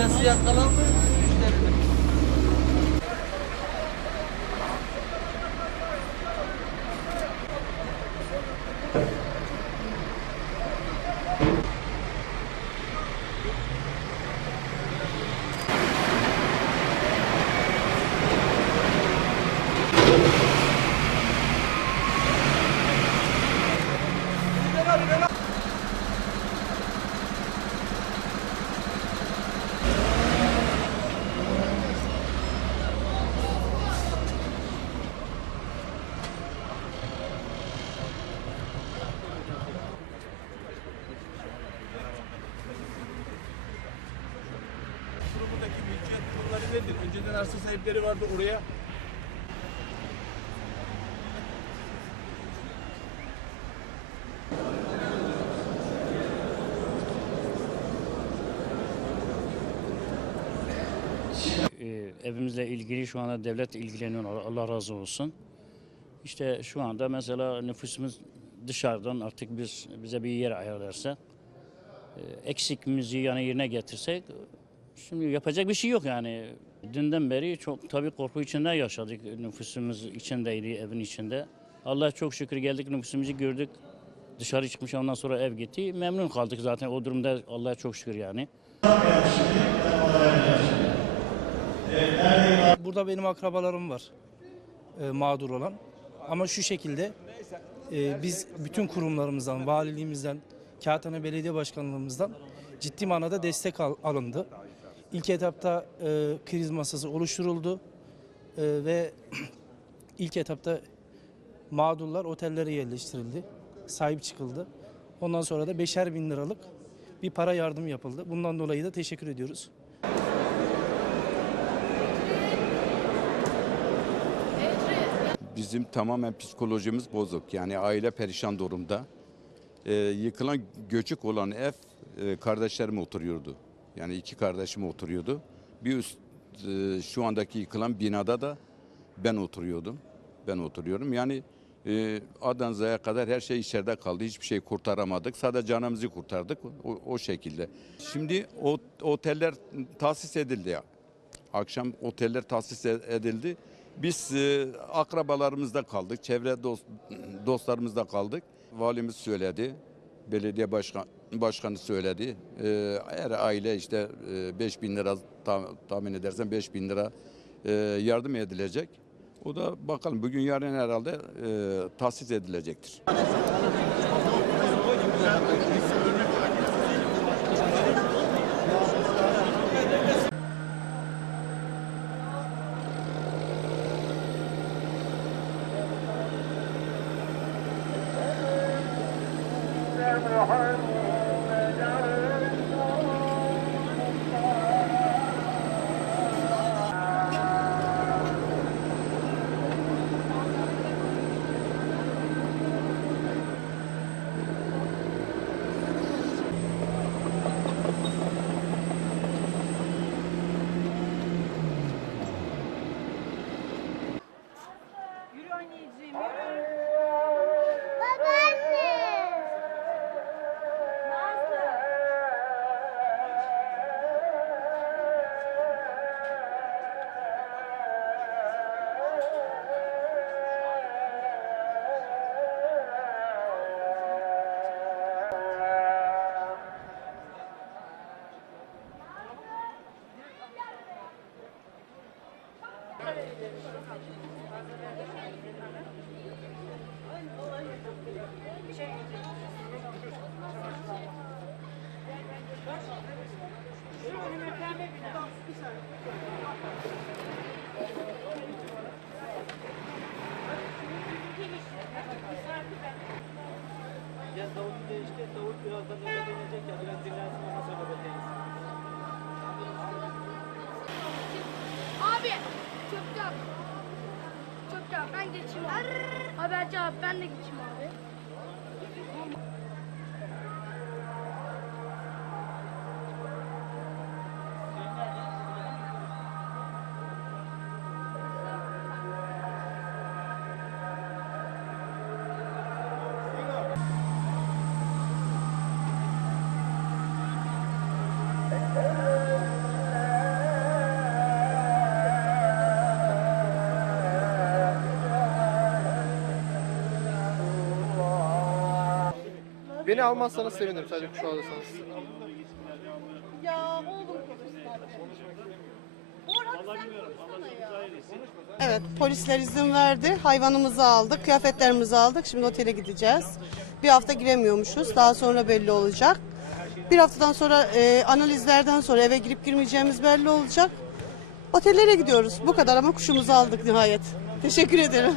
Çaresi yakalanmış. müşterinin. Buradaki mülkiyet durumları nedir? Önceden arsa sahipleri vardı oraya. Ee, evimizle ilgili şu anda devlet ilgileniyor. Allah razı olsun. İşte şu anda mesela nüfusumuz dışarıdan artık biz bize bir yer ayarlarsa e, eksikimizi yani yerine getirsek şimdi yapacak bir şey yok yani. Dünden beri çok tabii korku içinde yaşadık. Nüfusumuz içindeydi evin içinde. Allah çok şükür geldik nüfusumuzu gördük. Dışarı çıkmış ondan sonra ev gitti. Memnun kaldık zaten o durumda Allah'a çok şükür yani. Burada benim akrabalarım var e, mağdur olan. Ama şu şekilde e, biz bütün kurumlarımızdan, valiliğimizden, Kağıthane Belediye Başkanlığımızdan ciddi manada destek al- alındı. İlk etapta e, kriz masası oluşturuldu E, ve ilk etapta mağdurlar otellere yerleştirildi. Sahip çıkıldı. Ondan sonra da beşer bin liralık bir para yardım yapıldı. Bundan dolayı da teşekkür ediyoruz. Bizim tamamen psikolojimiz bozuk. Yani aile perişan durumda. Ee, yıkılan göçük olan ev e, kardeşlerim oturuyordu. Yani iki kardeşim oturuyordu. Bir üst e, şu andaki yıkılan binada da ben oturuyordum. Ben oturuyorum. Yani e, A'dan Z'ye kadar her şey içeride kaldı. Hiçbir şey kurtaramadık. Sadece canımızı kurtardık. O, o şekilde. Şimdi o oteller tahsis edildi ya. Akşam oteller tahsis e- edildi. Biz e, akrabalarımızda kaldık, çevre dost, dostlarımızda kaldık. Valimiz söyledi, belediye başkan, başkanı söyledi. E, her aile işte e, 5 bin lira ta- tahmin edersen 5 bin lira e, yardım edilecek. O da bakalım bugün yarın herhalde e, tahsis edilecektir. I'm in a hard Ya Davut değişti. Davut birazdan öyle dönecek ya. Biraz dinlensin ondan sonra bebeğiz. Abi abi. Çöpçü abi ben geçeyim abi. Haberci abi ben de geçeyim abi. Beni almazsanız sevinirim sadece kuş alırsanız. Ya oğlum. Evet polisler izin verdi. Hayvanımızı aldık, kıyafetlerimizi aldık. Şimdi otele gideceğiz. Bir hafta giremiyormuşuz. Daha sonra belli olacak. Bir haftadan sonra e, analizlerden sonra eve girip girmeyeceğimiz belli olacak. Otellere gidiyoruz. Bu kadar ama kuşumuzu aldık nihayet. Teşekkür ederim.